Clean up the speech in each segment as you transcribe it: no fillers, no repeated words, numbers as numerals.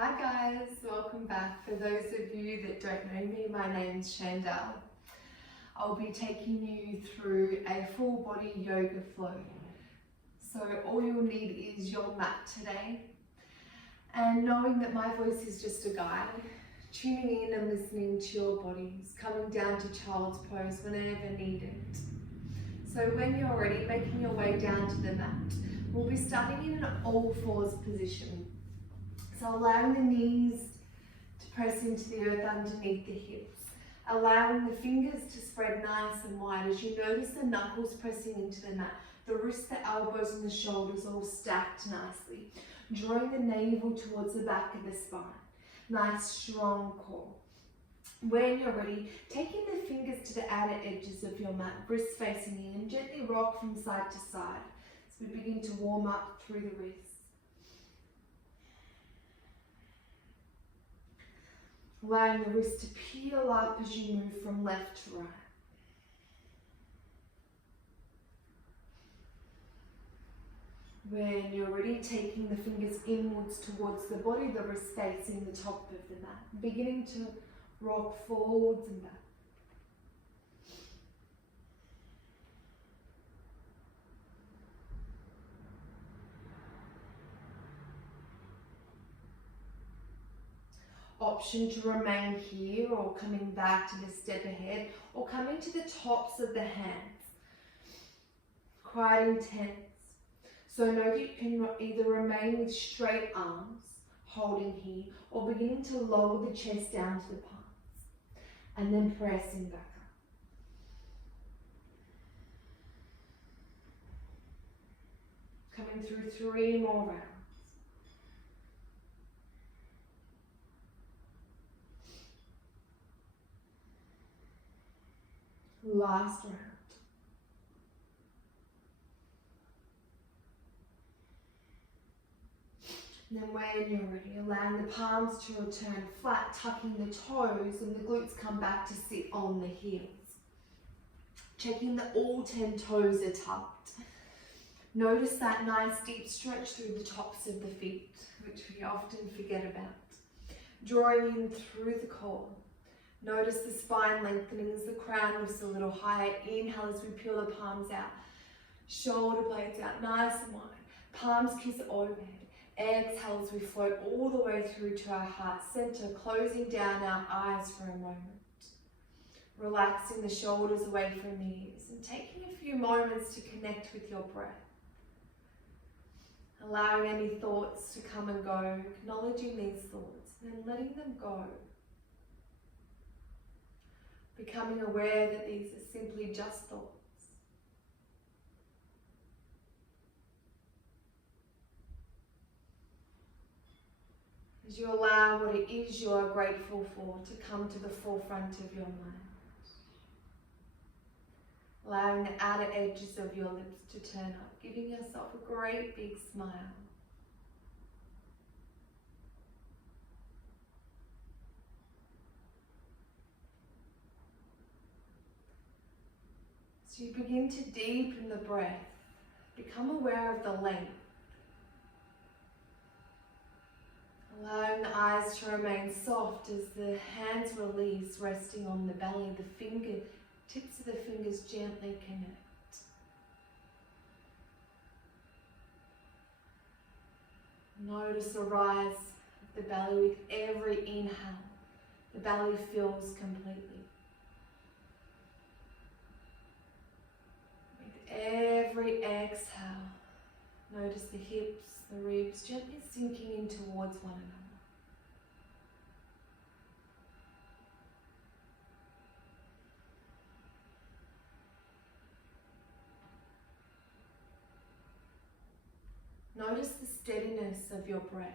Hi guys, welcome back. For those of you that don't know me, my name's Chandel. I'll be taking you through a full body yoga flow. So all you'll need is your mat today, and knowing that my voice is just a guide, tuning in and listening to your bodies, coming down to child's pose whenever needed. So when you're ready, making your way down to the mat, we'll be starting in an all fours position. So allowing the knees to press into the earth underneath the hips, allowing the fingers to spread nice and wide as you notice the knuckles pressing into the mat, the wrists, the elbows and the shoulders all stacked nicely, drawing the navel towards the back of the spine. Nice strong core. When you're ready, taking the fingers to the outer edges of your mat, wrists facing in, and gently rock from side to side as we begin to warm up through the wrists. Allowing the wrist to peel up as you move from left to right. When you're ready, taking the fingers inwards towards the body, the wrist facing the top of the mat, beginning to rock forwards and back. Option to remain here or coming back to the step ahead or coming to the tops of the hands. Quite intense. So know that you can either remain with straight arms, holding here, or beginning to lower the chest down to the palms and then pressing back up. Coming through 3 more rounds. Last round. And then when you're ready, allowing the palms to return flat, tucking the toes and the glutes come back to sit on the heels. Checking that all 10 toes are tucked. Notice that nice deep stretch through the tops of the feet, which we often forget about. Drawing in through the core. Notice the spine lengthening as the crown lifts a little higher. Inhale as we peel the palms out. Shoulder blades out nice and wide. Palms kiss overhead. Exhale as we float all the way through to our heart center, closing down our eyes for a moment. Relaxing the shoulders away from the ears and taking a few moments to connect with your breath. Allowing any thoughts to come and go, acknowledging these thoughts and then letting them go. Becoming aware that these are simply just thoughts. As you allow what it is you are grateful for to come to the forefront of your mind. Allowing the outer edges of your lips to turn up, giving yourself a great big smile. So you begin to deepen the breath, become aware of the length. Allowing the eyes to remain soft as the hands release, resting on the belly, the tips of the fingers gently connect. Notice the rise of the belly with every inhale. The belly fills completely. Every exhale, notice the hips, the ribs gently sinking in towards one another. Notice the steadiness of your breath.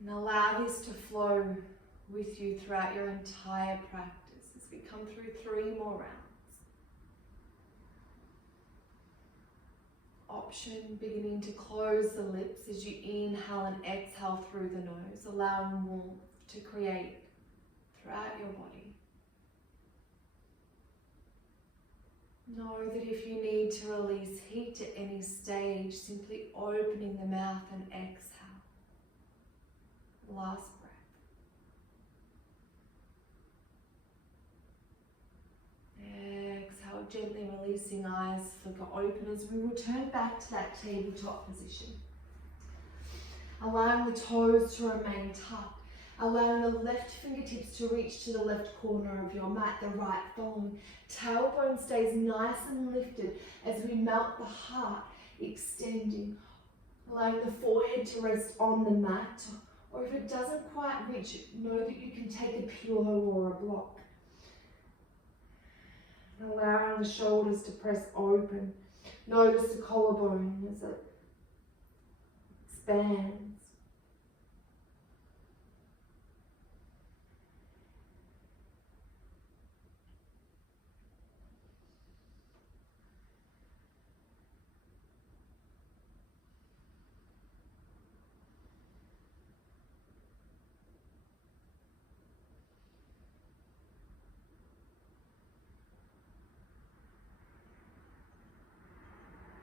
And allow this to flow with you throughout your entire practice as we come through 3 more rounds. Option beginning to close the lips as you inhale and exhale through the nose, allowing warmth to create throughout your body. Know that if you need to release heat at any stage, simply opening the mouth and exhale. Last breath. Exhale, gently releasing eyes, flicker open as we return back to that tabletop position. Allowing the toes to remain tucked. Allowing the left fingertips to reach to the left corner of your mat, the right following. Tailbone stays nice and lifted as we melt the heart, extending. Allowing the forehead to rest on the mat, or if it doesn't quite reach, know that you can take a pillow or a block. Allowing the shoulders to press open. Notice the collarbone as it expands.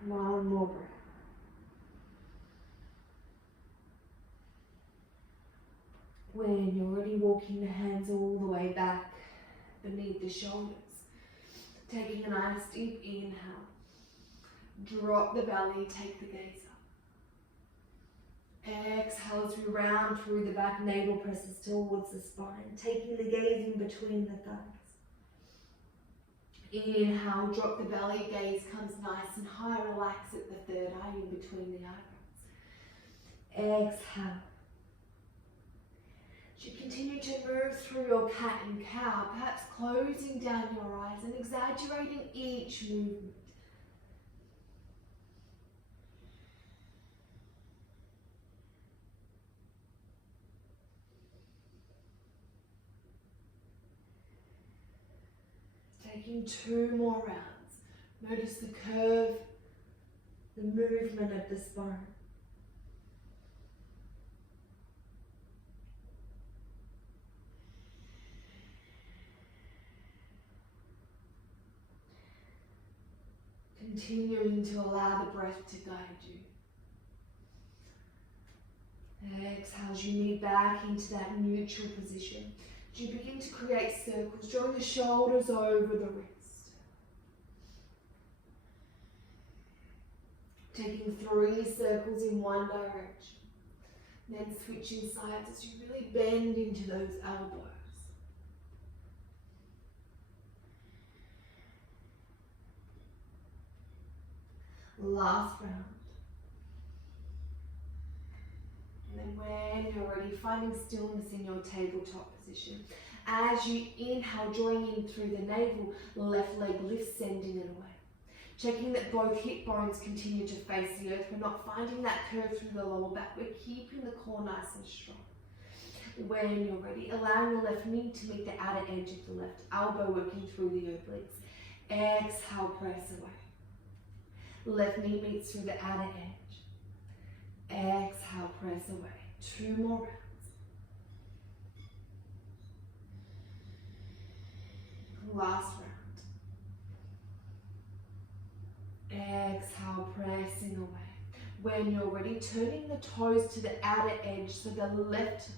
One more breath. When you're ready, walking the hands all the way back beneath the shoulders. Taking a nice deep inhale. Drop the belly, take the gaze up. Exhale as we round through the back, navel presses towards the spine. Taking the gaze in between the thighs. Inhale, drop the belly, gaze comes nice and high, relax at the third eye in between the eyebrows. Exhale. As you continue to move through your cat and cow, perhaps closing down your eyes and exaggerating each movement. Taking 2 more rounds. Notice the curve, the movement of the spine. Continuing to allow the breath to guide you. Exhale as you move back into that neutral position. As you begin to create circles, drawing the shoulders over the wrist. Taking 3 circles in one direction. Then switching sides as you really bend into those elbows. Last round. And then when you're ready, finding stillness in your tabletop position. As you inhale, drawing in through the navel, left leg lifts, sending it away. Checking that both hip bones continue to face the earth. We're not finding that curve through the lower back. We're keeping the core nice and strong. When you're ready, allowing the left knee to meet the outer edge of the left elbow, working through the obliques. Exhale, press away. Left knee meets through the outer edge. Exhale, press away. 2 more rounds. Last round. Exhale, pressing away. When you're ready, turning the toes to the outer edge, so the left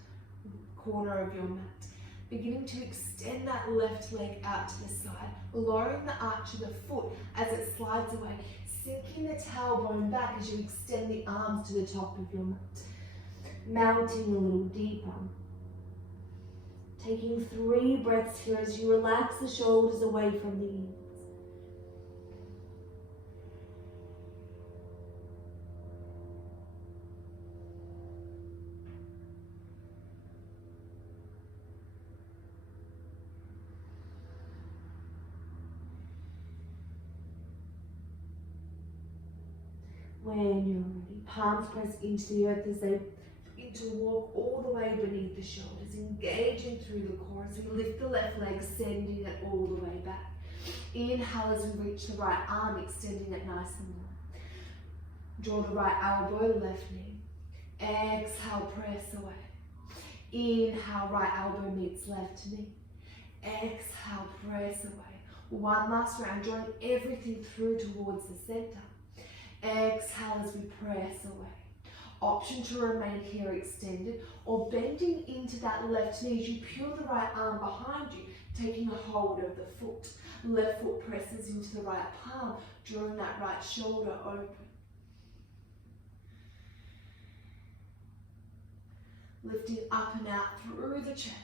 corner of your mat. Beginning to extend that left leg out to the side, lowering the arch of the foot as it slides away, sinking the tailbone back as you extend the arms to the top of your mat. Mounting a little deeper. Taking 3 breaths here as you relax the shoulders away from the ears. When you're ready, palms press into the earth as they begin to walk all the way beneath the shoulders, engaging through the core as we lift the left leg, sending it all the way back. Inhale as we reach the right arm, extending it nice and long. Draw the right elbow, left knee. Exhale, press away. Inhale, right elbow meets left knee. Exhale, press away. One last round, drawing everything through towards the center. Exhale as we press away. Option to remain here extended, or bending into that left knee as you peel the right arm behind you, taking a hold of the foot. Left foot presses into the right palm, drawing that right shoulder open. Lifting up and out through the chest.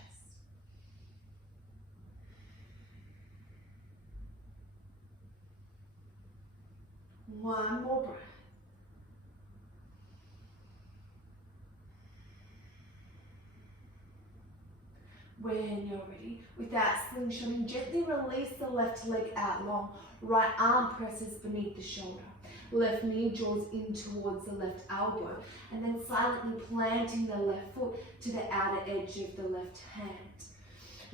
One more breath. When you're ready, with that slingshotting, gently release the left leg out long. Right arm presses beneath the shoulder. Left knee draws in towards the left elbow, and then silently planting the left foot to the outer edge of the left hand.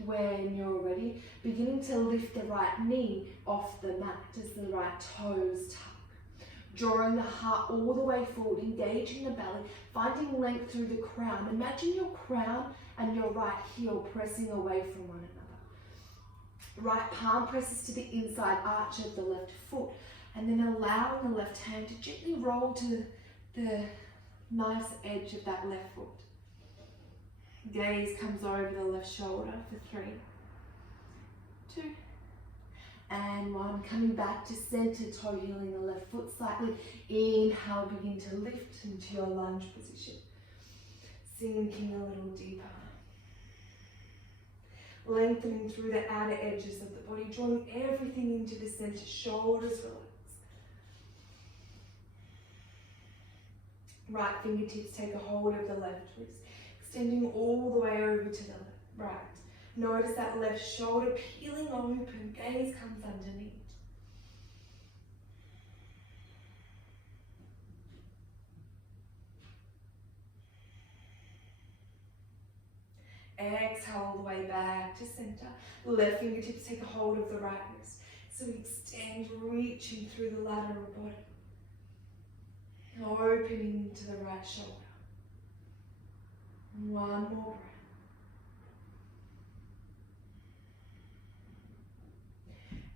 When you're ready, beginning to lift the right knee off the mat as the right toes tuck. Drawing the heart all the way forward, engaging the belly, finding length through the crown. Imagine your crown and your right heel pressing away from one another. Right palm presses to the inside arch of the left foot, and then allowing the left hand to gently roll to the nice edge of that left foot. Gaze comes over the left shoulder for 3, 2, and 1. Coming back to center, toe heeling the left foot slightly. Inhale, begin to lift into your lunge position. Sinking a little deeper. Lengthening through the outer edges of the body, drawing everything into the center, shoulders relax. Right fingertips take a hold of the left wrist, extending all the way over to the right. Notice that left shoulder peeling open, gaze comes underneath. Exhale all the way back to center. Left fingertips take a hold of the right wrist. So extend, reaching through the lateral body. Opening into the right shoulder. One more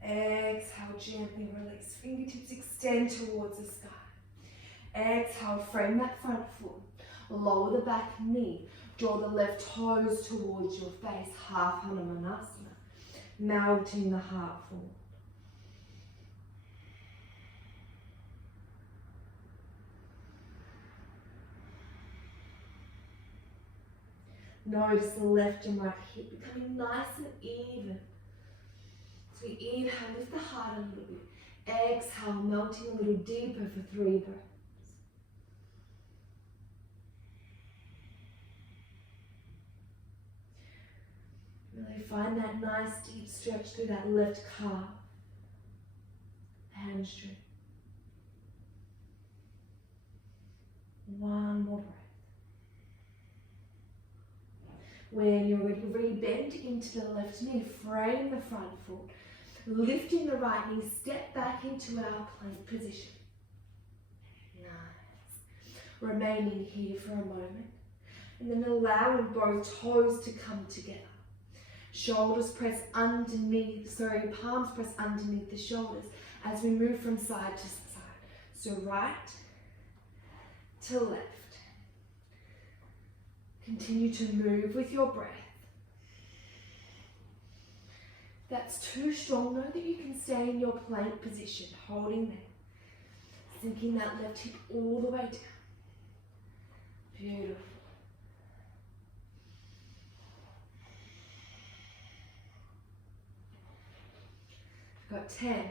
breath. Exhale, gently release. Fingertips extend towards the sky. Exhale, frame that front foot. Lower the back knee. Draw the left toes towards your face. Half Hanumanasana. Melting the heart forward. Notice the left and right hip becoming nice and even. So we inhale, lift the heart a little bit. Exhale, melting a little deeper for 3 breaths. Really find that nice deep stretch through that left calf, hamstring. One more breath. When you're ready, re-bend into the left knee, frame the front foot, lifting the right knee, step back into our plank position. Nice. Remaining here for a moment, and then allowing both toes to come together. Shoulders press underneath, palms press underneath the shoulders as we move from side to side. So right to left. Continue to move with your breath. If that's too strong, know that you can stay in your plank position, holding there. Sinking that left hip all the way down. Beautiful. We've got 10,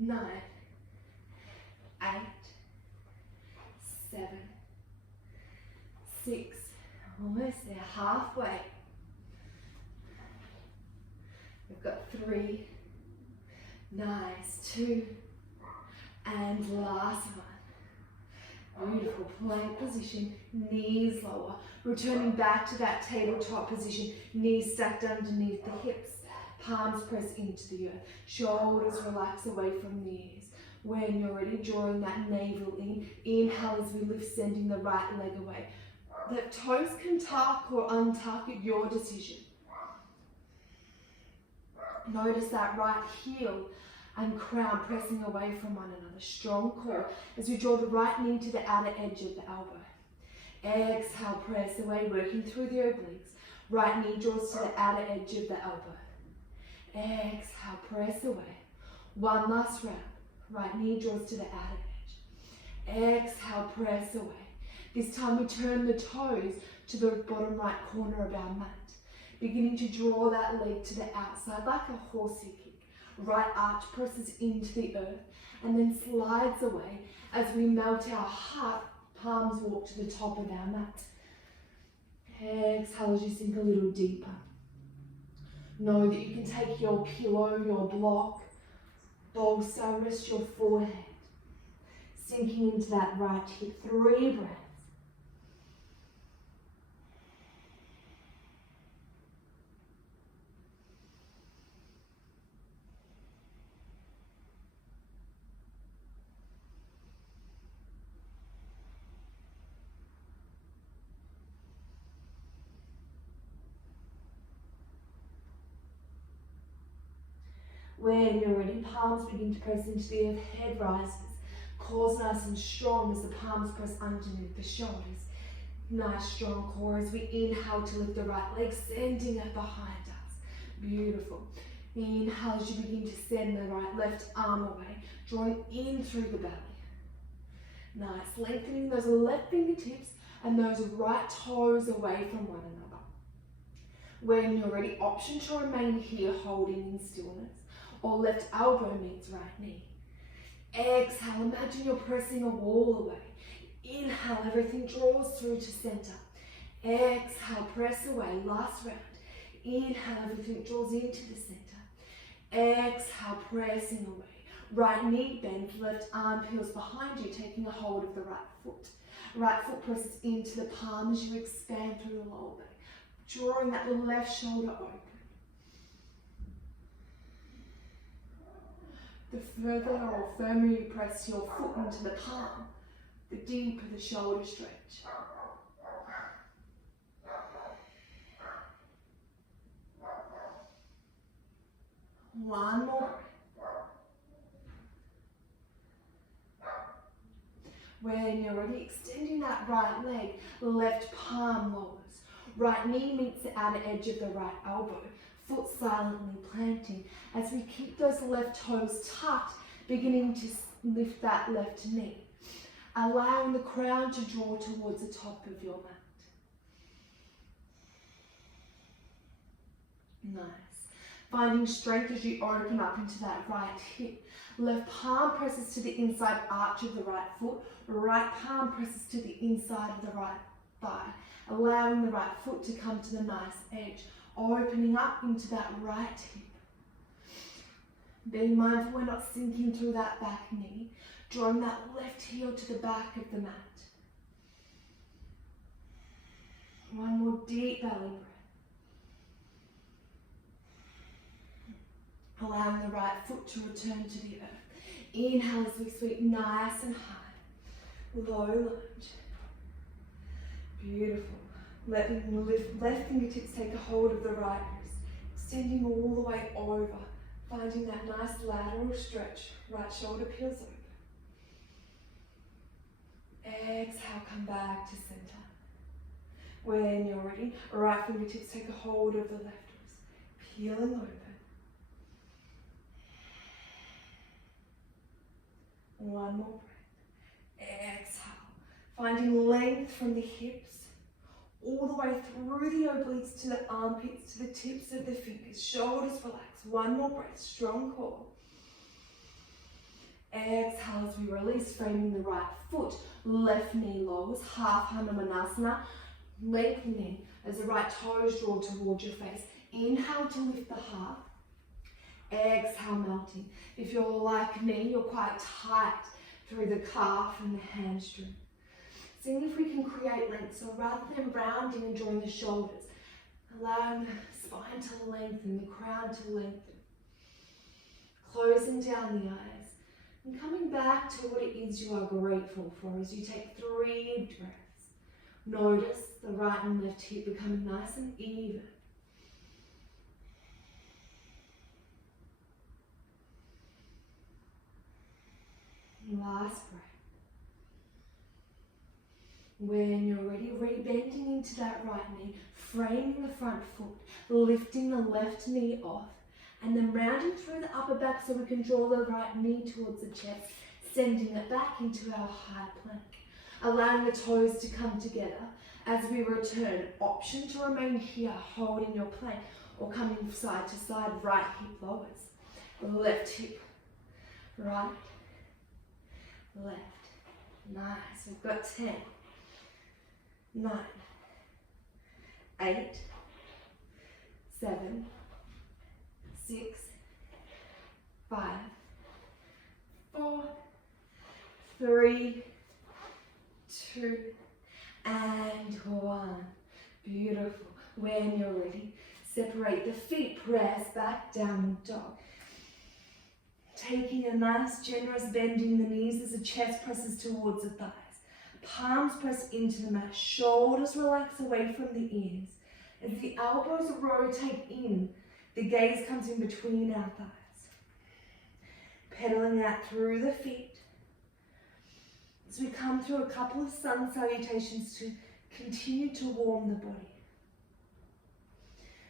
9, 8, 7, 6, almost there, halfway. We've got 3, nice, 2, and last one. Beautiful, plank position, knees lower. Returning back to that tabletop position, knees stacked underneath the hips. Palms press into the earth. Shoulders relax away from the ears. When you're ready, drawing that navel in. Inhale as we lift, sending the right leg away. The toes can tuck or untuck at your decision. Notice that right heel and crown pressing away from one another. Strong core as we draw the right knee to the outer edge of the elbow. Exhale, press away, working through the obliques. Right knee draws to the outer edge of the elbow. Exhale, press away. One last round. Right knee draws to the outer edge. Exhale, press away. This time we turn the toes to the bottom right corner of our mat. Beginning to draw that leg to the outside like a horsey kick. Right arch presses into the earth and then slides away as we melt our heart, palms walk to the top of our mat. Exhale as you sink a little deeper. Know that you can take your pillow, your block, bolster, rest your forehead. Sinking into that right hip. 3 breaths. When you're ready, palms begin to press into the earth, head rises. Core's nice and strong as the palms press underneath the shoulders. Nice strong core as we inhale to lift the right leg, sending it behind us. Beautiful. Inhale as you begin to send the right left arm away, drawing in through the belly. Nice, lengthening those left fingertips and those right toes away from one another. When you're ready, option to remain here holding in stillness, or left elbow meets right knee. Exhale, imagine you're pressing a wall away. Inhale, everything draws through to center. Exhale, press away, last round. Inhale, everything draws into the center. Exhale, pressing away. Right knee bends, left arm peels behind you, taking a hold of the right foot. Right foot presses into the palm as you expand through the lower back, drawing that left shoulder open. The further or firmer you press your foot into the palm, the deeper the shoulder stretch. One more breath. When you're ready, extending that right leg, left palm lowers. Right knee meets the outer edge of the right elbow. Foot silently planting as we keep those left toes tucked, beginning to lift that left knee, allowing the crown to draw towards the top of your mat. Nice. Finding strength as you open up into that right hip. Left palm presses to the inside arch of the right foot. Right palm presses to the inside of the right thigh, allowing the right foot to come to the nice edge. Opening up into that right hip. Being mindful we're not sinking through that back knee. Drawing that left heel to the back of the mat. One more deep belly breath. Allowing the right foot to return to the earth. Inhale as we sweep nice and high. Low lunge. Beautiful. Letting the left fingertips take a hold of the right wrist, extending all the way over, finding that nice lateral stretch. Right shoulder peels open. Exhale, come back to center. When you're ready, right fingertips take a hold of the left wrist, peeling open. One more breath. Exhale, finding length from the hips, all the way through the obliques to the armpits, to the tips of the fingers. Shoulders relax. One more breath. Strong core. Exhale as we release, framing the right foot. Left knee lowers. Half Hanumanasana. Lengthening as the right toes draw towards your face. Inhale to lift the heart. Exhale, melting. If you're like me, you're quite tight through the calf and the hamstring. Seeing if we can create length, so rather than rounding and drawing the shoulders, allowing the spine to lengthen, the crown to lengthen. Closing down the eyes and coming back to what it is you are grateful for as you take 3 breaths. Notice the right and left hip becoming nice and even. Last breath. When you're ready, bending into that right knee, framing the front foot, lifting the left knee off, and then rounding through the upper back so we can draw the right knee towards the chest, sending it back into our high plank. Allowing the toes to come together as we return. Option to remain here, holding your plank, or coming side to side, right hip lowers. Left hip, right, left. Nice, we've got 10, 9, 8, 7, 6, 5, 4, 3, 2, and 1. Beautiful. When you're ready, separate the feet, press back, downward dog. Taking a nice generous bending the knees as the chest presses towards the thighs. Palms press into the mat, shoulders relax away from the ears. As the elbows rotate in, the gaze comes in between our thighs. Pedaling out through the feet. As we come through a couple of sun salutations to continue to warm the body.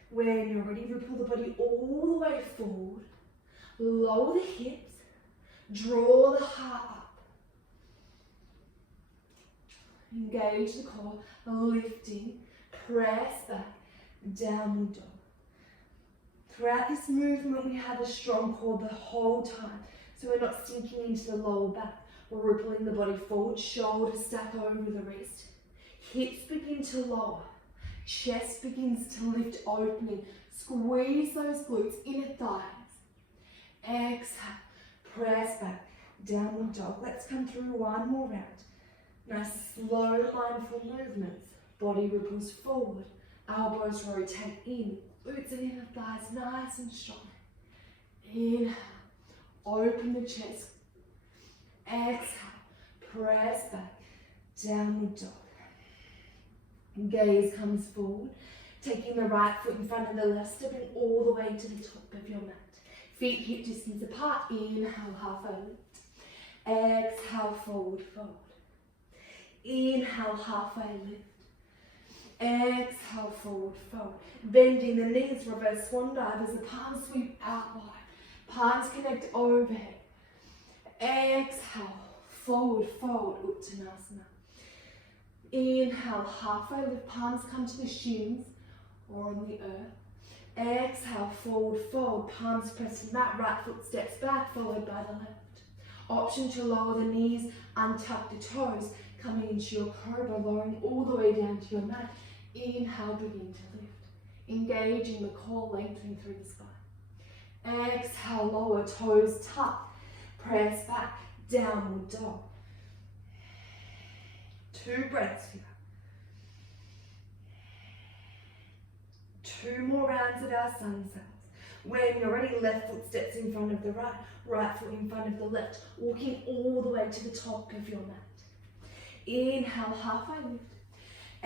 When you're ready, ripple the body all the way forward. Lower the hips, draw the heart up. Engage the core, lifting, press back, downward dog. Throughout this movement, we have a strong core the whole time, so we're not sinking into the lower back. We're rippling the body forward, shoulders stack over the wrist. Hips begin to lower, chest begins to lift, opening. Squeeze those glutes, inner thighs. Exhale, press back, downward dog. Let's come through one more round. Nice slow mindful movements. Body ripples forward, elbows rotate in, glutes and inner thighs nice and strong. Inhale, open the chest. Exhale, press back, downward dog. Gaze comes forward, taking the right foot in front of the left, stepping all the way to the top of your mat. Feet hip distance apart. Inhale, halfway lift. Exhale, forward fold. Inhale, halfway lift. Exhale, forward fold. Bending the knees, reverse swan dive as the palms sweep out wide. Palms connect overhead. Exhale, forward fold, Uttanasana. Inhale, halfway lift, palms come to the shins or on the earth. Exhale, forward fold, palms press to the mat, right foot steps back, followed by the left. Option to lower the knees, untuck the toes, coming into your cobra, lowering all the way down to your mat. Inhale, begin to lift. Engaging the core, lengthening through the spine. Exhale, lower, toes tuck, press back, downward dog. 2 breaths here. 2 more rounds of our sun cells. When you're ready, left foot steps in front of the right, right foot in front of the left, walking all the way to the top of your mat. Inhale, halfway lift.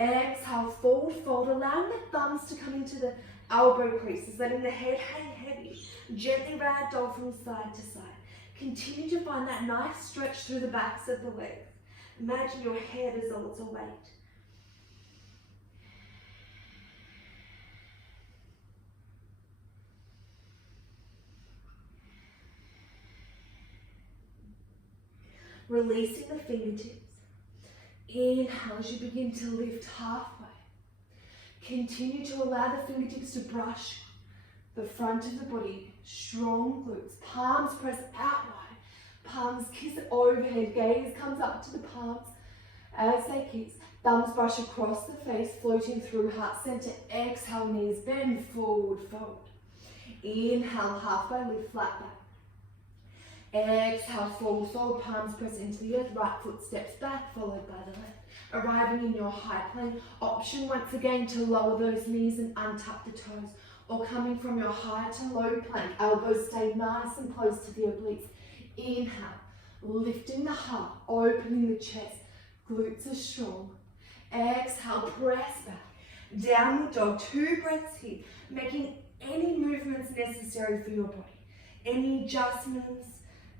Exhale, forward fold, allowing the thumbs to come into the elbow creases, letting the head hang heavy. Gently ragdoll from side to side. Continue to find that nice stretch through the backs of the legs. Imagine your head as though it's a weight. Releasing the fingertips. Inhale as you begin to lift halfway. Continue to allow the fingertips to brush the front of the body. Strong glutes. Palms press out wide. Palms kiss overhead. Gaze comes up to the palms as they kiss. Thumbs brush across the face, floating through heart center. Exhale, knees bend, forward fold. Inhale, halfway lift, flat back. Exhale, forward fold, palms press into the earth, right foot steps back, followed by the left. Arriving in your high plank, option once again to lower those knees and untuck the toes, or coming from your high to low plank, elbows stay nice and close to the obliques. Inhale, lifting the heart, opening the chest, glutes are strong. Exhale, press back, downward dog, 2 breaths here, making any movements necessary for your body. Any adjustments,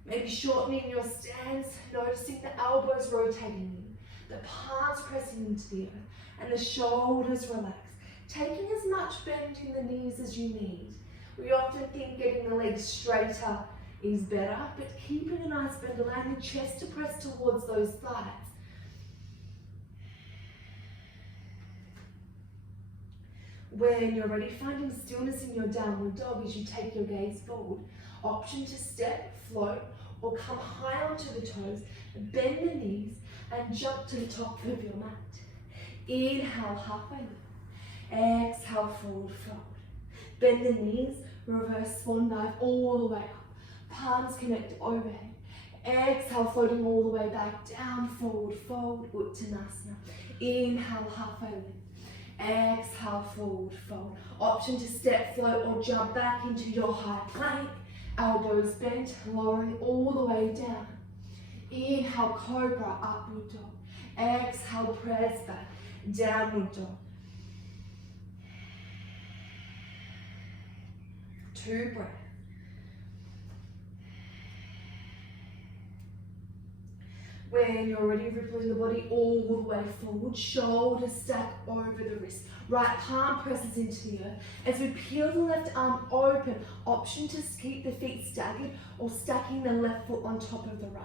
Maybe shortening your stance, noticing the elbows rotating in, the palms pressing into the earth, and the shoulders relaxed. Taking as much bend in the knees as you need. We often think getting the legs straighter is better, but keeping a nice bend, allowing the chest to press towards those thighs. When you're ready, finding stillness in your downward dog as you take your gaze forward. Option to step, float, or come high onto the toes, bend the knees, and jump to the top of your mat. Inhale, halfway lift. Exhale, forward fold. Bend the knees, reverse swan dive all the way up. Palms connect overhead. Exhale, floating all the way back down, forward fold, Uttanasana. Inhale, halfway lift. Exhale, forward fold. Option to step, float, or jump back into your high plank. Elbows bent, lowering all the way down. Inhale, cobra, upward dog. Exhale, press back, downward dog. 2 breaths. When you're ready, rippling the body all the way forward, shoulders stack over the wrist. Right palm presses into the earth. As we peel the left arm open, option to keep the feet staggered or stacking the left foot on top of the right.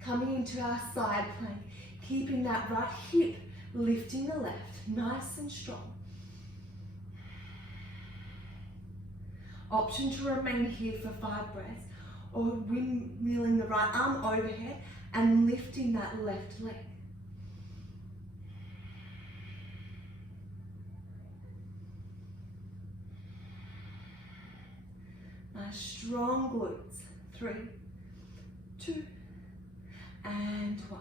Coming into our side plank, keeping that right hip, lifting the left, nice and strong. Option to remain here for 5 breaths, or windmilling the right arm overhead and lifting that left leg. Nice strong glutes. 3, 2, and 1.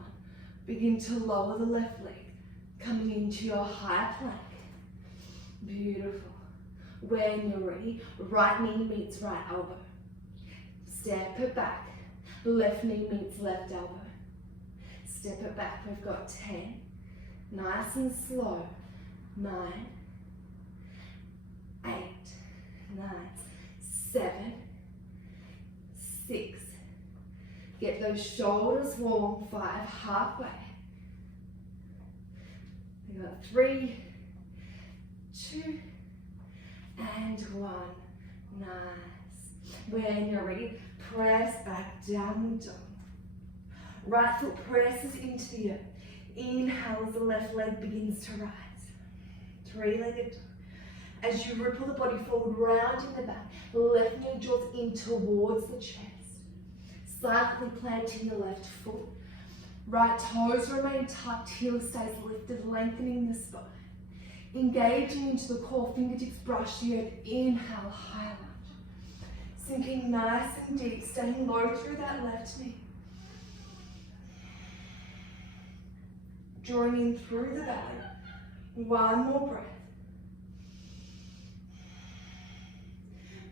Begin to lower the left leg, coming into your high plank. Beautiful. When you're ready, right knee meets right elbow. Step it back. Left knee meets left elbow. Step it back. We've got 10. Nice and slow. 9, 8, 9, 7, 6. Get those shoulders warm. 5, halfway. We've got 3, 2, and 1. Nice. When you're ready, press back, downward dog. Right foot presses into the earth. Inhale as the left leg begins to rise. 3-legged dog. As you ripple the body forward, rounding the back, left knee draws in towards the chest. Slightly planting the left foot. Right toes remain tucked, heel stays lifted, lengthening the spine. Engaging into the core, fingertips brush the earth. Inhale, high lunge. Sinking nice and deep, staying low through that left knee. Drawing in through the belly. 1 more breath.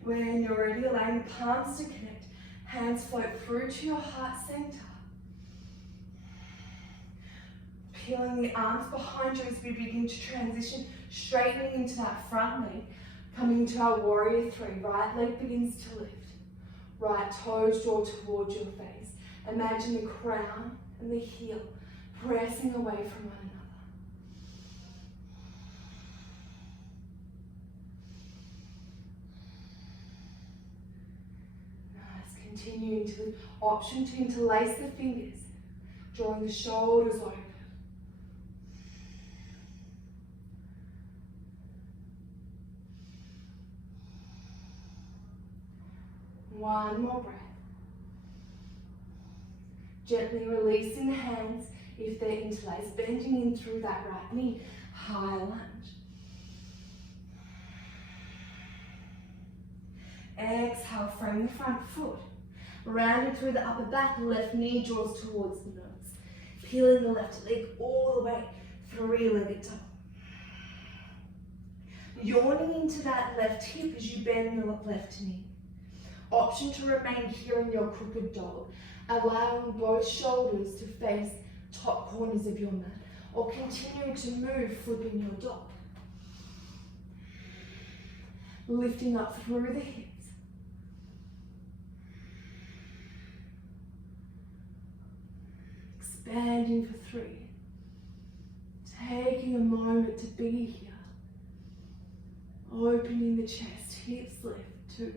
When you're ready, allowing the palms to connect. Hands float through to your heart center. Peeling the arms behind you as we begin to transition, straightening into that front leg. Coming into our warrior 3. Right leg begins to lift. Right toes draw towards your face. Imagine the crown and the heel pressing away from one another. Nice. Continuing to option to interlace the fingers, drawing the shoulders open. One more breath. Gently releasing the hands if they're interlaced, bending in through that right knee, high lunge. Exhale, frame the front foot. Rounding through the upper back, left knee draws towards the nose. Peeling the left leg all the way, 3-legged dog. Yawning into that left hip as you bend the left knee. Option to remain here in your crooked dog, allowing both shoulders to face top corners of your mat, or continuing to move, flipping your dog. Lifting up through the hips. expanding for 3. Taking a moment to be here. Opening the chest, hips lift, 2.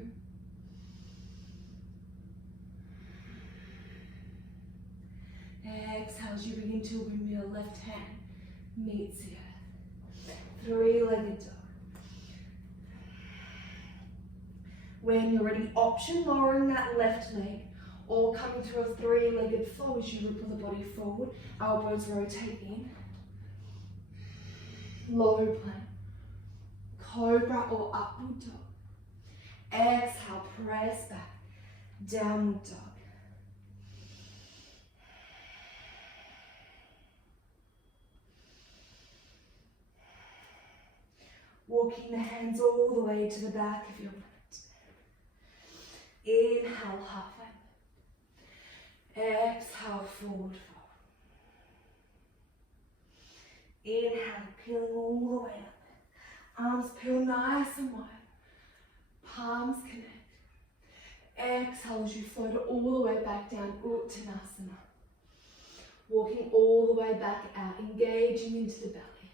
Exhale as you begin to windmill, left hand meets the earth. 3-legged dog. When you're ready, option lowering that left leg or coming through a 3-legged flow as you ripple the body forward. Elbows rotate in. Low plank. Cobra or upward dog. Exhale, press back. Downward dog. Walking the hands all the way to the back of your mat. Inhale, halfway. Exhale, forward fold. Inhale, peeling all the way up. Arms peel nice and wide. Palms connect. Exhale as you float all the way back down, Uttanasana. Walking all the way back out, engaging into the belly.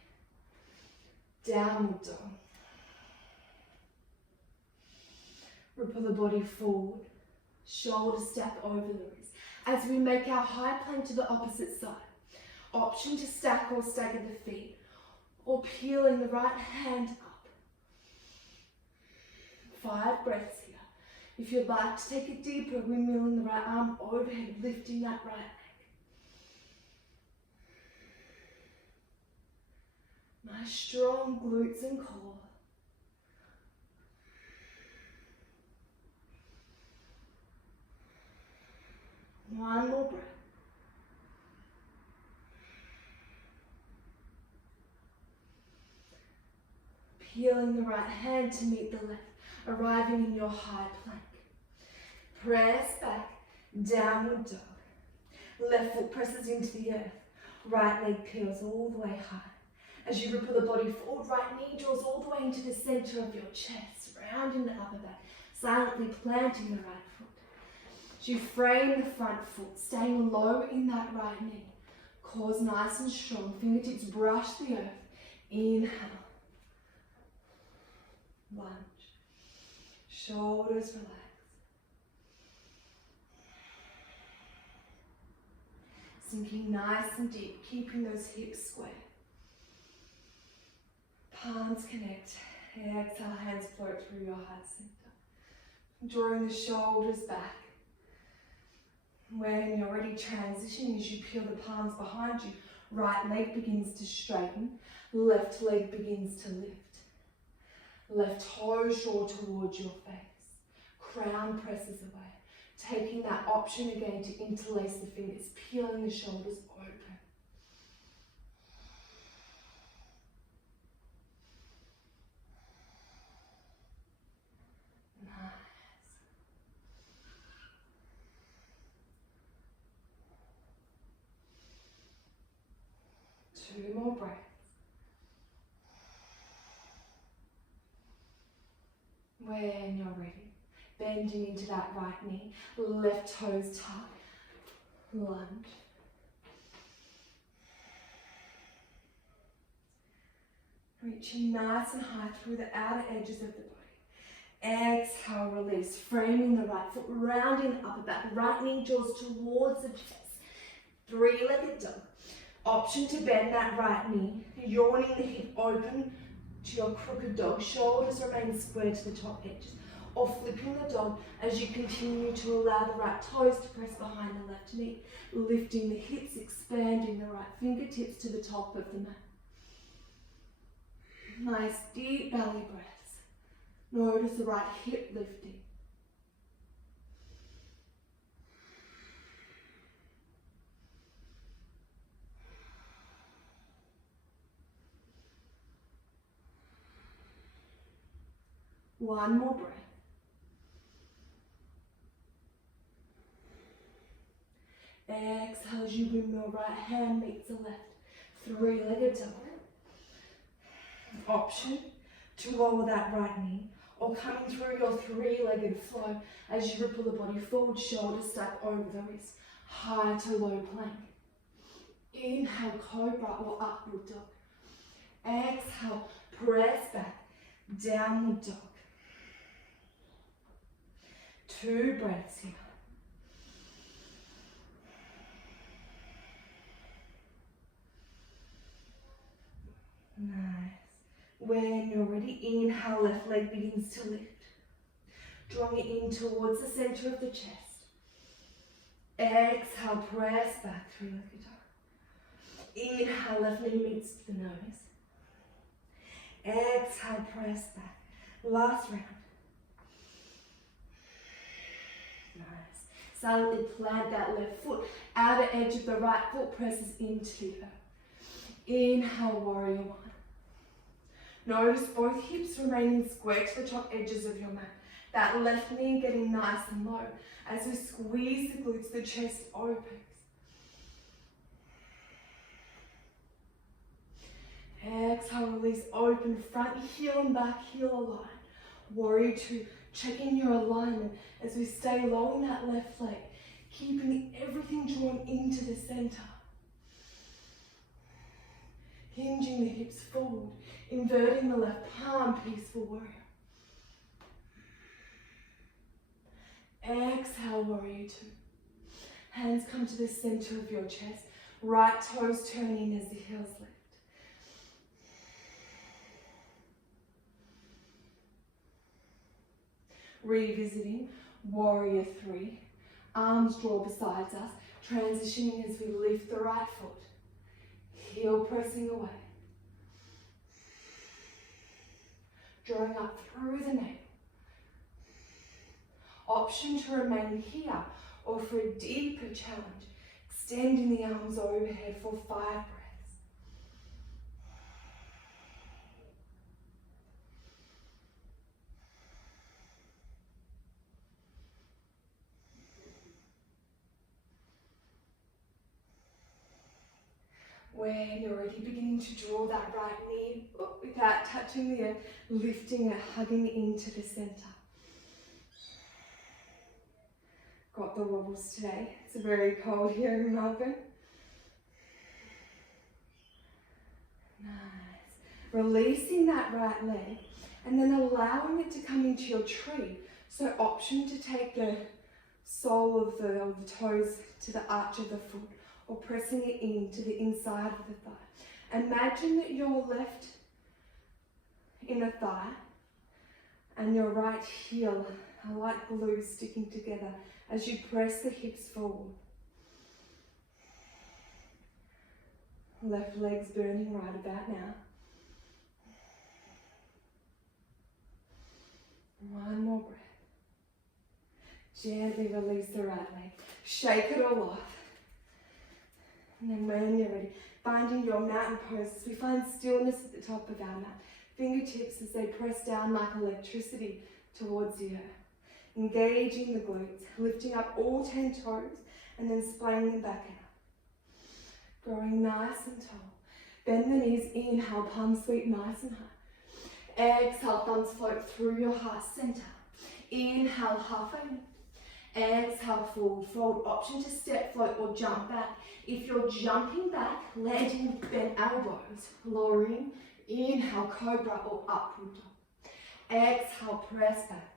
Downward dog. Ripple the body forward. Shoulders stack over the wrists. As we make our high plank to the opposite side. Option to stack or stagger the feet. Or peeling the right hand up. 5 breaths here. If you'd like to take it deeper, windmilling the right arm overhead, lifting that right leg. Nice strong glutes and core. One more breath. Peeling the right hand to meet the left, arriving in your high plank. Press back, downward dog. Left foot presses into the earth. Right leg peels all the way high. As you ripple the body forward, right knee draws all the way into the center of your chest, rounding the upper back, silently planting the right foot. As you frame the front foot, staying low in that right knee. Core's nice and strong, fingertips brush the earth. Inhale. Lunge. Shoulders relax. Sinking nice and deep, keeping those hips square. Palms connect. Exhale, hands float through your heart center. Drawing the shoulders back. When you're ready, transition as you peel the palms behind you. Right leg begins to straighten. Left leg begins to lift. Left toe draw towards your face. Crown presses away. Taking that option again to interlace the fingers, peeling the shoulders open. Nice. 2 more breaths. When you're ready, bending into that right knee, left toes tuck, lunge. Reaching nice and high through the outer edges of the body. Exhale, release, framing the right foot, rounding the upper back, right knee draws towards the chest. 3-legged dog. Option to bend that right knee, yawning the hip open to your crooked dog. Shoulders remain square to the top edges. Or flipping the dog as you continue to allow the right toes to press behind the left knee. Lifting the hips, expanding the right fingertips to the top of the mat. Nice deep belly breaths. Notice the right hip lifting. One more breath. Exhale as you windmill, right hand meets the left. 3-legged dog. Option to lower that right knee or coming through your 3-legged flow as you ripple the body forward, shoulders stack over the wrist, high to low plank. Inhale, cobra or upward dog. Exhale, press back, downward dog. 2 breaths here. Nice. When you're ready, inhale, left leg begins to lift. Drawing it in towards the center of the chest. Exhale, press back, 3-legged dog. Inhale, left knee meets the nose. Exhale, press back. Last round. Nice. Silently plant that left foot. Outer edge of the right foot presses into the earth. Inhale, warrior 1. Notice both hips remaining square to the top edges of your mat. That left knee getting nice and low. As we squeeze the glutes, the chest opens. Exhale, release, open, front heel and back heel align. Warrior 2, checking your alignment as we stay low in that left leg, keeping everything drawn into the center. Hinging the hips forward, inverting the left palm, peaceful warrior. Exhale, warrior 2. Hands come to the center of your chest, right toes turning as the heels lift. Revisiting, warrior 3. Arms draw beside us, transitioning as we lift the right foot. Heel pressing away. Drawing up through the navel. Option to remain here or for a deeper challenge, extending the arms overhead for 5 breaths. When you're already beginning to draw that right knee up without touching the earth, lifting it, hugging into the center. Got the wobbles today. It's very cold here in Melbourne. Nice. Releasing that right leg and then allowing it to come into your tree. So option to take the sole of the toes to the arch of the foot, or pressing it into the inside of the thigh. Imagine that your left inner thigh and your right heel are like glue sticking together as you press the hips forward. Left leg's burning right about now. One more breath. Gently release the right leg. Shake it all off. And then when you're ready, finding your mountain pose, we find stillness at the top of our mat. Fingertips as they press down like electricity towards the earth. Engaging the glutes, lifting up all 10 toes and then splaying them back out. Growing nice and tall. Bend the knees, inhale, palms sweep nice and high. Exhale, thumbs float through your heart center. Inhale, halfway lift. Exhale, forward fold. Option to step, float or jump back. If you're jumping back, landing with bent elbows, lowering. Inhale, cobra or upward dog. Exhale, press back,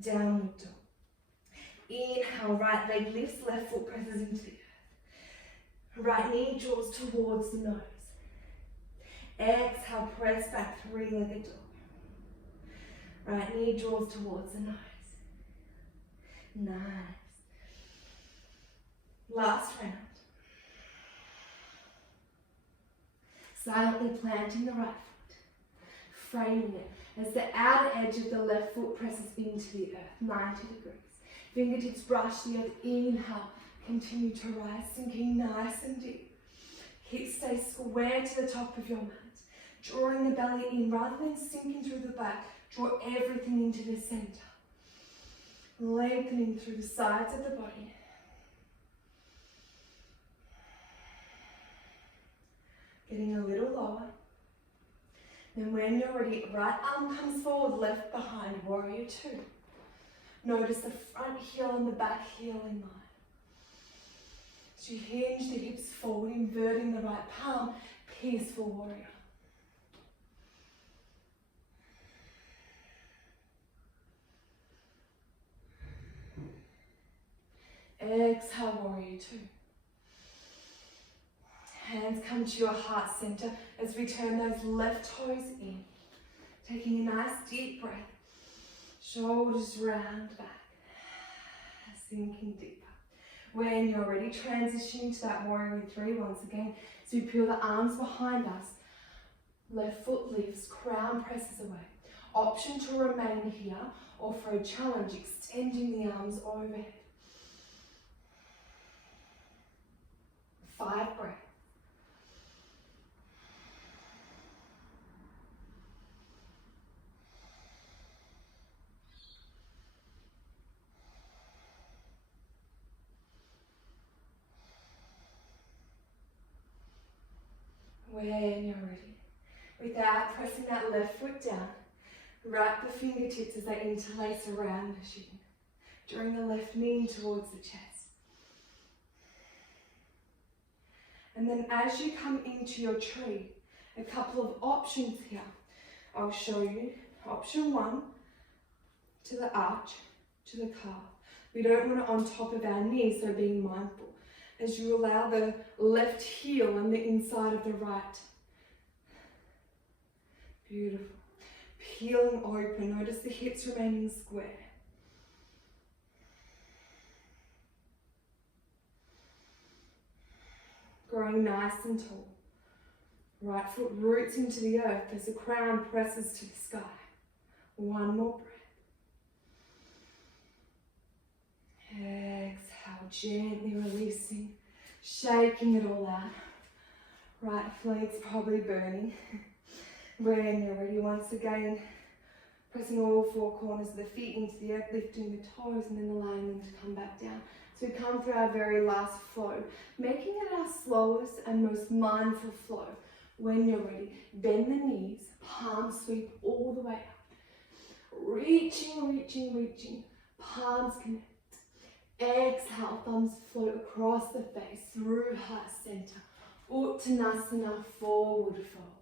downward dog. Inhale, right leg lifts, left foot presses into the earth. Right knee draws towards the nose. Exhale, press back, 3-legged dog. Right knee draws towards the nose. Nice. Last round. Silently planting the right foot, framing it as the outer edge of the left foot presses into the earth, 90 degrees. Fingertips brush the earth, inhale, continue to rise, sinking nice and deep. Hips stay square to the top of your mat, drawing the belly in rather than sinking through the back, draw everything into the center. Lengthening through the sides of the body. Getting a little lower. Then when you're ready, right arm comes forward, left behind, warrior 2. Notice the front heel and the back heel in line. As you hinge the hips forward, inverting the right palm, peaceful warrior. Exhale, warrior two. Hands come to your heart center as we turn those left toes in. Taking a nice deep breath. Shoulders round back. Sinking deeper. When you're ready, transitioning to that warrior three once again. So we peel the arms behind us. Left foot lifts, crown presses away. Option to remain here, or for a challenge, extending the arms overhead. 5 breaths. When you're ready, without pressing that left foot down, wrap the fingertips as they interlace around the shin. Drawing the left knee towards the chest. And then as you come into your tree, a couple of options here. I'll show you. Option 1, to the arch, to the calf. We don't want it on top of our knee, so being mindful. As you allow the left heel and the inside of the right. Beautiful. Peeling open. Notice the hips remaining square. Growing nice and tall. Right foot roots into the earth as the crown presses to the sky. One more breath. Exhale, gently releasing, shaking it all out. Right flank's probably burning. When you're ready, once again, pressing all 4 corners of the feet into the earth, lifting the toes and then allowing them to come back down. So we come through our very last flow, making it our slowest and most mindful flow. When you're ready, bend the knees, palms sweep all the way up. Reaching, reaching, reaching, palms connect. Exhale, thumbs float across the face, through heart center. Uttanasana, forward fold.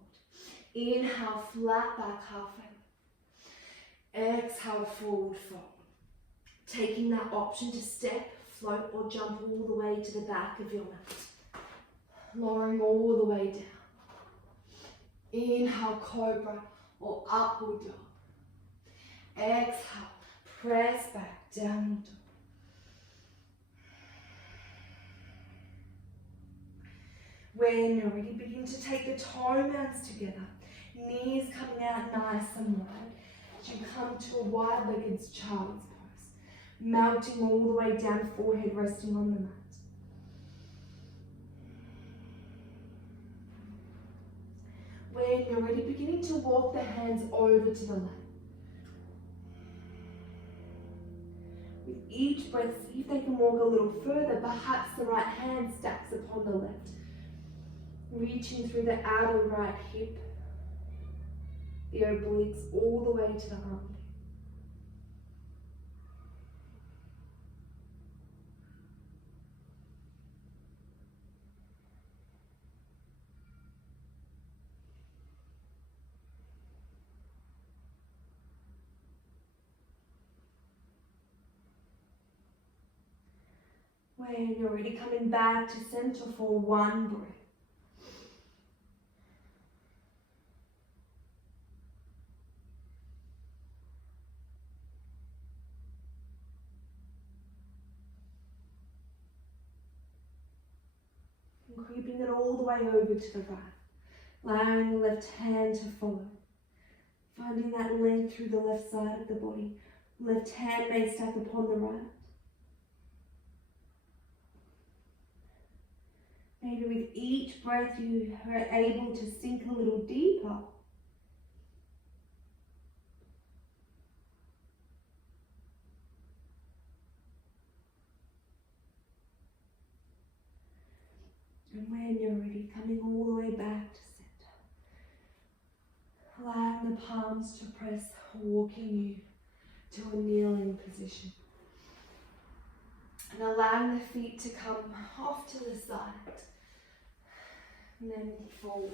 Inhale, flat back, halfway. Exhale, forward fold. Taking that option to step, float or jump all the way to the back of your mat. Lowering all the way down. Inhale, cobra or upward dog. Exhale, press back, downward dog. When you're ready, begin to take the toe mounts together. Knees coming out nice and wide. As you come to a wide-legged child's pose. Melting all the way down, forehead resting on the mat. When you're ready, beginning to walk the hands over to the left. With each breath, see if they can walk a little further. Perhaps the right hand stacks upon the left. Reaching through the outer right hip, the obliques all the way to the armpit. When you're ready, coming back to center for one breath. And creeping it all the way over to the right. Allowing the left hand to follow. Finding that length through the left side of the body. Left hand may stack upon the right. Maybe with each breath you are able to sink a little deeper. And when you're ready, coming all the way back to center. Allowing the palms to press, walking you to a kneeling position. And allowing the feet to come off to the side. And then forward.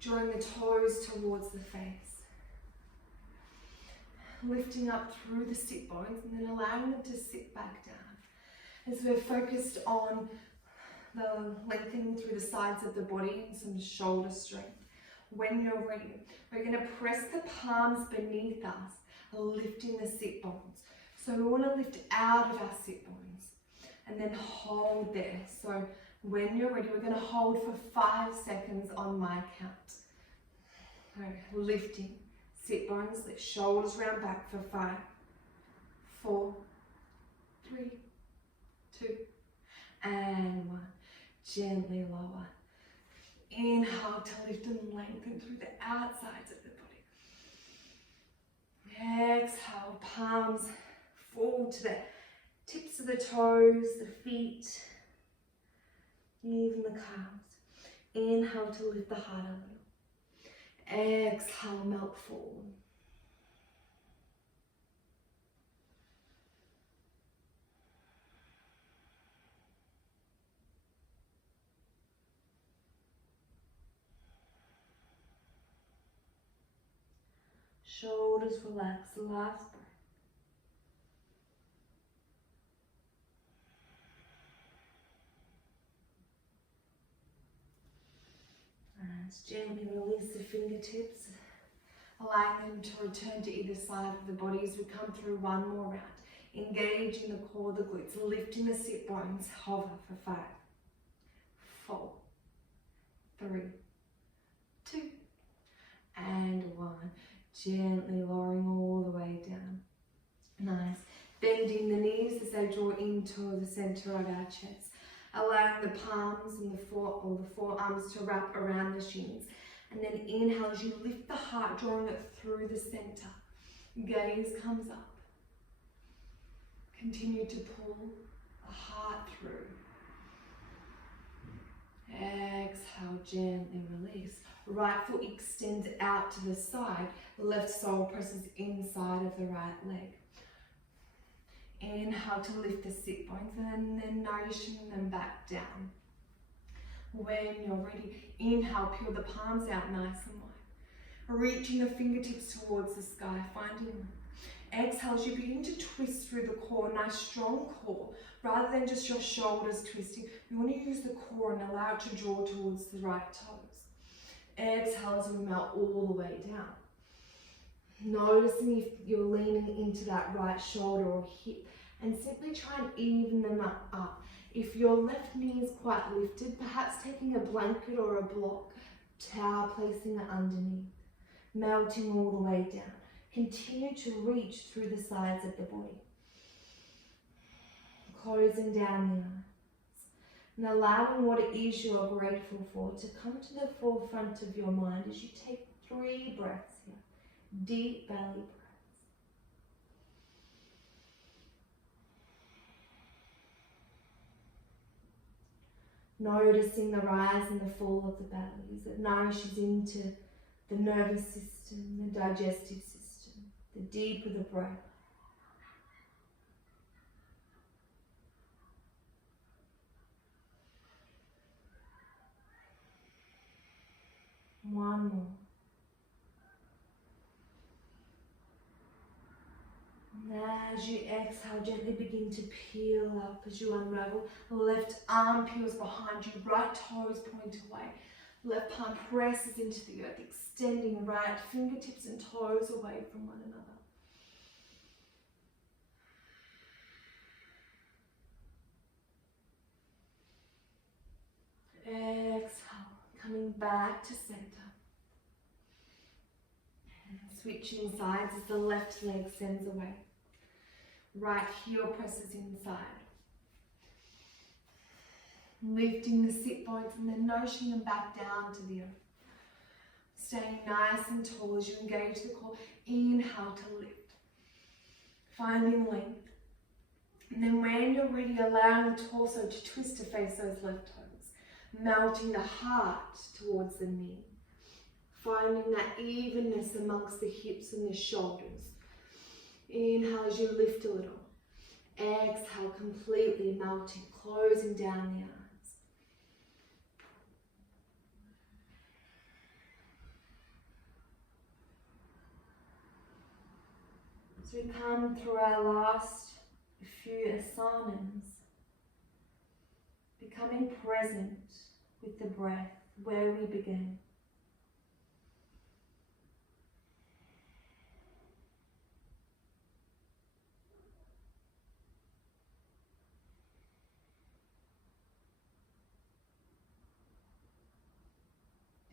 Drawing the toes towards the face. Lifting up through the sit bones and then allowing them to sit back down. As we're focused on the lengthening through the sides of the body and some shoulder strength. When you're ready, we're going to press the palms beneath us, lifting the sit bones. So we want to lift out of our sit bones and then hold there. So when you're ready, we're going to hold for 5 seconds on my count. So lifting, sit bones, lift shoulders round back for 5, 4, 3, 2, and 1. Gently lower. Inhale to lift and lengthen through the outsides of the body. Exhale, palms fall to the tips of the toes, the feet, even the calves. Inhale to lift the heart a little. Exhale, melt forward. Shoulders relax, last breath. And gently release the fingertips, allowing them to return to either side of the body as we come through one more round. Engaging the core, the glutes, lifting the sit bones, hover for 5, 4, 3, 2, and 1. Gently lowering all the way down. Nice. Bending the knees as they draw into the center of our chest. Allowing the palms and the forearms to wrap around the shins. And then inhale as you lift the heart, drawing it through the center. Gaze comes up. Continue to pull the heart through. Exhale, gently release. Right foot extends out to the side. Left sole presses inside of the right leg. Inhale to lift the sit bones and then nourishing them back down. When you're ready, inhale, peel the palms out nice and wide. Reaching the fingertips towards the sky, finding them. Exhale as you begin to twist through the core, nice strong core. Rather than just your shoulders twisting, you want to use the core and allow it to draw towards the right toes. Exhale as we melt all the way down. Noticing if you're leaning into that right shoulder or hip and simply try and even them up. If your left knee is quite lifted, perhaps taking a blanket or a block towel, placing it underneath, melting all the way down. Continue to reach through the sides of the body. Closing down the eyes and allowing what it is you are grateful for to come to the forefront of your mind as you take 3 breaths here. Deep belly breaths. Noticing the rise and the fall of the belly as it nourishes into the nervous system, the digestive system, the deeper the breath. One more. And as you exhale, gently begin to peel up as you unravel. Left arm peels behind you, right toes point away. Left palm presses into the earth, extending right fingertips and toes away from one another. Exhale, coming back to center. And switching sides as the left leg sends away. Right heel presses inside. Lifting the sit bones and then nourishing them back down to the earth. Staying nice and tall as you engage the core. Inhale to lift. Finding length. And then when you're ready, allowing the torso to twist to face those left toes. Melting the heart towards the knee. Finding that evenness amongst the hips and the shoulders. Inhale as you lift a little. Exhale, completely melting, closing down the arms. As we come through our last few asanas, becoming present with the breath where we began.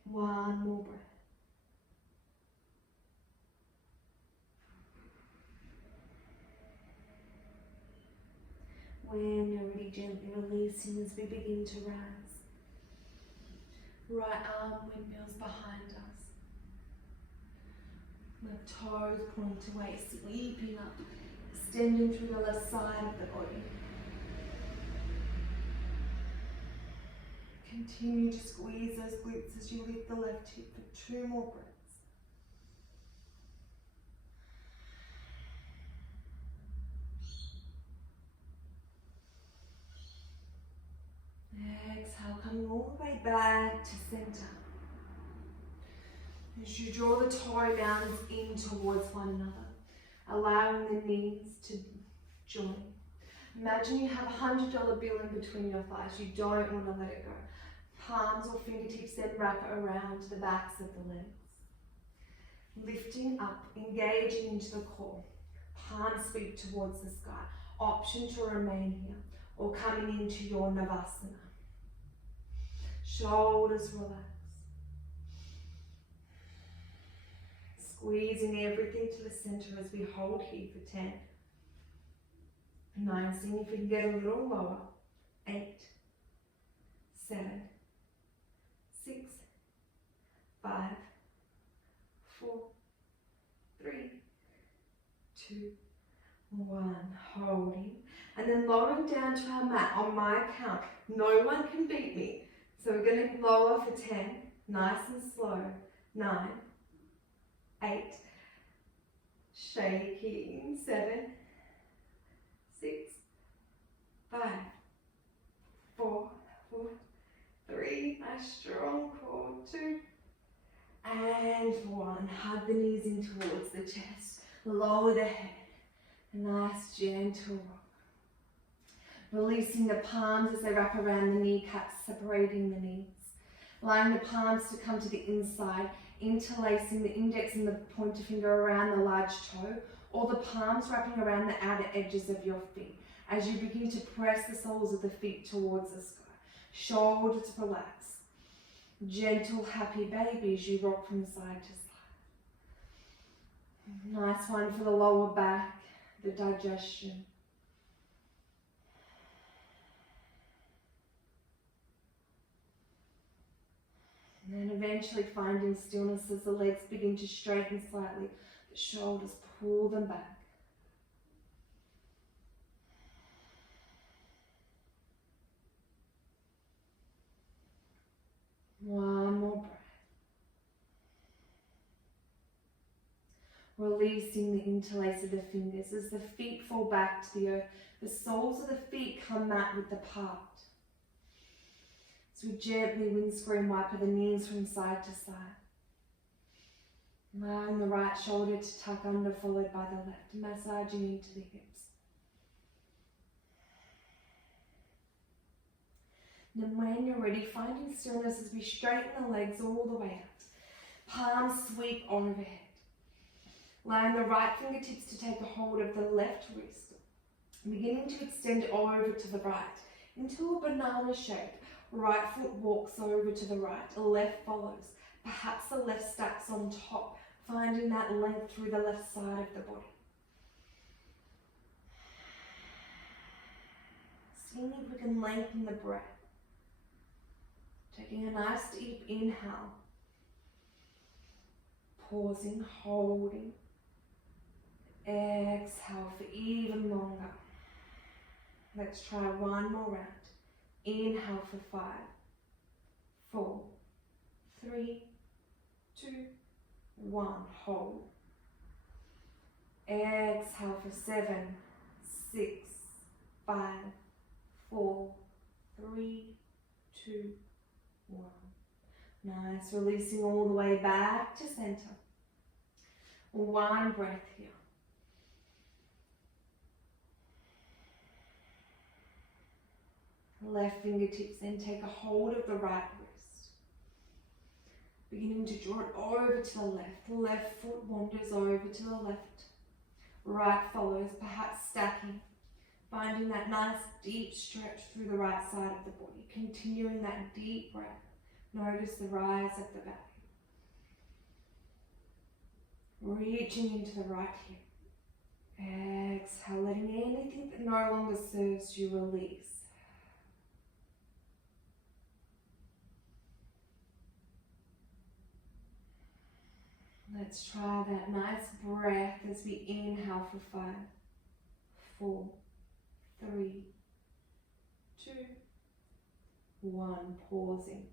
One more breath. When you're ready, gently releasing as we begin to rise. Right arm windmills behind us. Left toes point away, sweeping up, extending through the left side of the body. Continue to squeeze those glutes as you lift the left hip for 2 more breaths. Exhale, coming all the way back to center. As you draw the toe mounds in towards one another, allowing the knees to join. Imagine you have a $100 bill in between your thighs. You don't want to let it go. Palms or fingertips then wrap around the backs of the legs. Lifting up, engaging into the core. Palms sweep towards the sky. Option to remain here or coming into your Navasana. Shoulders relax. Squeezing everything to the center as we hold here for 10. 9, seeing if we can get a little lower. 8, 7, 6, 5, 4, 3, 2, 1. Holding. And then lowering down to our mat on my count. No one can beat me. So we're going to lower for 10. Nice and slow. 9, 8, shaking. 7, 6, 5, 4, 3, nice strong core, 2, and 1. Hug the knees in towards the chest, lower the head, a nice gentle rock. Releasing the palms as they wrap around the kneecaps, separating the knees. Allowing the palms to come to the inside, interlacing the index and the pointer finger around the large toe, or the palms wrapping around the outer edges of your feet as you begin to press the soles of the feet towards the sky. Shoulders relax. Gentle, happy baby as you rock from side to side. Nice one for the lower back, the digestion. And then eventually finding stillness as the legs begin to straighten slightly, the shoulders pull them back. One more breath. Releasing the interlace of the fingers as the feet fall back to the earth. The soles of the feet come mat width apart. So we gently windscreen wipe the knees from side to side. Allowing the right shoulder to tuck under, followed by the left, massaging into the hips. And then when you're ready, finding stillness as we straighten the legs all the way out. Palms sweep overhead. Allowing the right fingertips to take a hold of the left wrist. Beginning to extend over to the right into a banana shape. Right foot walks over to the right, left follows. Perhaps the left stacks on top, finding that length through the left side of the body. Seeing if we can lengthen the breath. Taking a nice deep inhale. Pausing, holding. Exhale for even longer. Let's try one more round. Inhale for 5, 4, 3, 2, 1. Hold. Exhale for 7, 6, 5, 4, 3, 2, 1. Nice, releasing all the way back to center. One breath here. Left fingertips then take a hold of the right wrist. Beginning to draw it over to the left. The left foot wanders over to the left. Right follows, perhaps stacking. Finding that nice deep stretch through the right side of the body. Continuing that deep breath. Notice the rise of the belly. Reaching into the right hip. Exhale, letting anything that no longer serves you release. Let's try that nice breath as we inhale for 5, 4, 3, 2, 1. Pausing.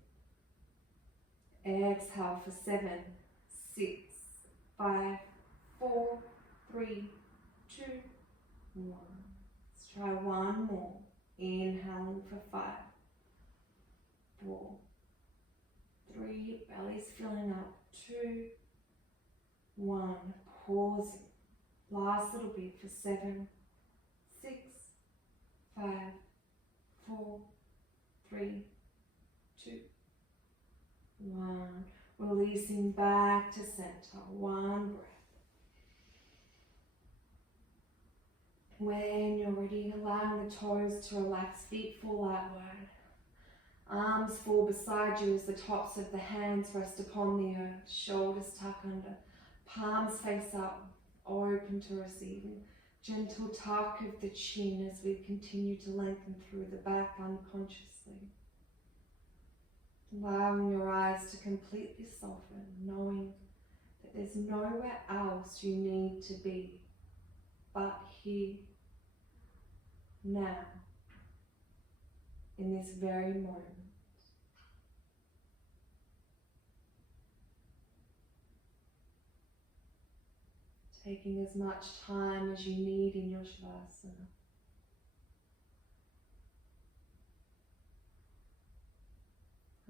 Exhale for 7, 6, 5, 4, 3, 2, 1. Let's try one more. Inhaling for 5, 4, 3. Belly's filling up. 2, 1. Pausing. Last little bit for 7, 6, 5, 4, 3, 2, 1. Releasing back to center. One breath. When you're ready, allowing the toes to relax, feet fall outward. Arms fall beside you as the tops of the hands rest upon the earth. Shoulders tuck under. Palms face up, open to receiving. Gentle tuck of the chin as we continue to lengthen through the back unconsciously. Allowing your eyes to completely soften, knowing that there's nowhere else you need to be but here, now, in this very moment. Taking as much time as you need in your Shavasana.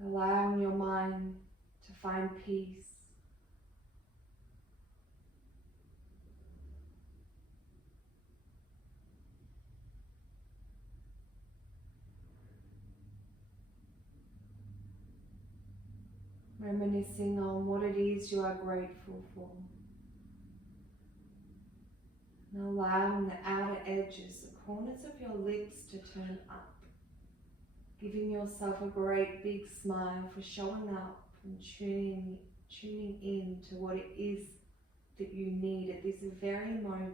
Allowing your mind to find peace. Reminiscing on what it is you are grateful for. And allowing the outer edges, the corners of your lips to turn up. Giving yourself a great big smile for showing up and tuning in to what it is that you need at this very moment.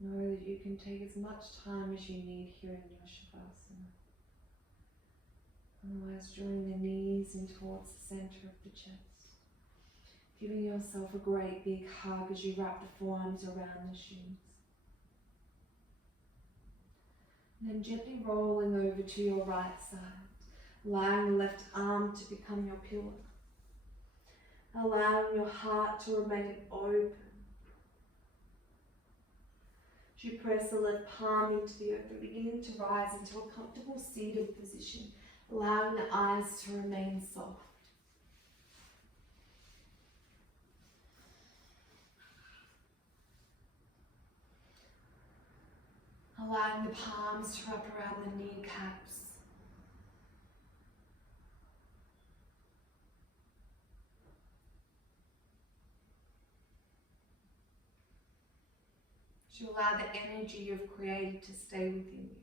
Know that you can take as much time as you need here in your Shavasana. Otherwise, drawing the knees in towards the center of the chest. Giving yourself a great big hug as you wrap the forearms around the shins. And then gently rolling over to your right side. Allowing the left arm to become your pillow. Allowing your heart to remain open. As you press the left palm into the earth and beginning to rise into a comfortable seated position, allowing the eyes to remain soft. Allowing the palms to wrap around the kneecaps. To allow the energy you've created to stay within you.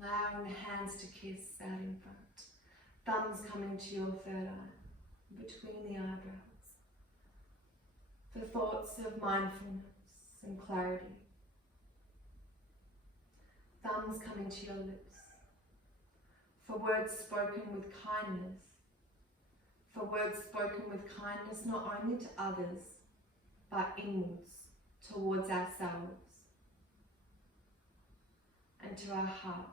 Allowing the hands to kiss out in front. Thumbs coming to your third eye, between the eyebrows. For thoughts of mindfulness and clarity. thumbs coming to your lips, for words spoken with kindness, for words spoken with kindness not only to others, but inwards, towards ourselves and to our heart.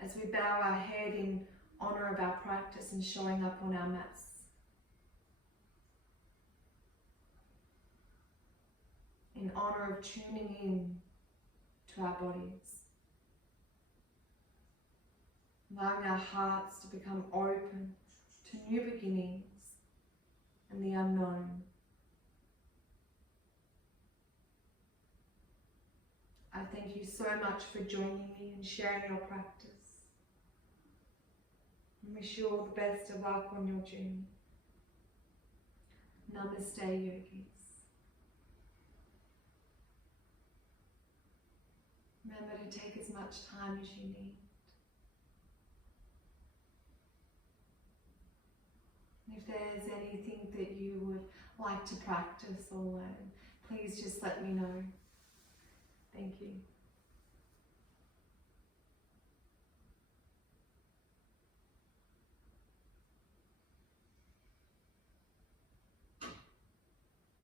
As we bow our head in honour of our practice and showing up on our mats, in honour of tuning in to our bodies, allowing our hearts to become open to new beginnings and the unknown. I thank you so much for joining me and sharing your practice. And wish you all the best of luck on your journey. Namaste, yogis. Remember to take as much time as you need. If there's anything that you would like to practice or learn, please just let me know. Thank you.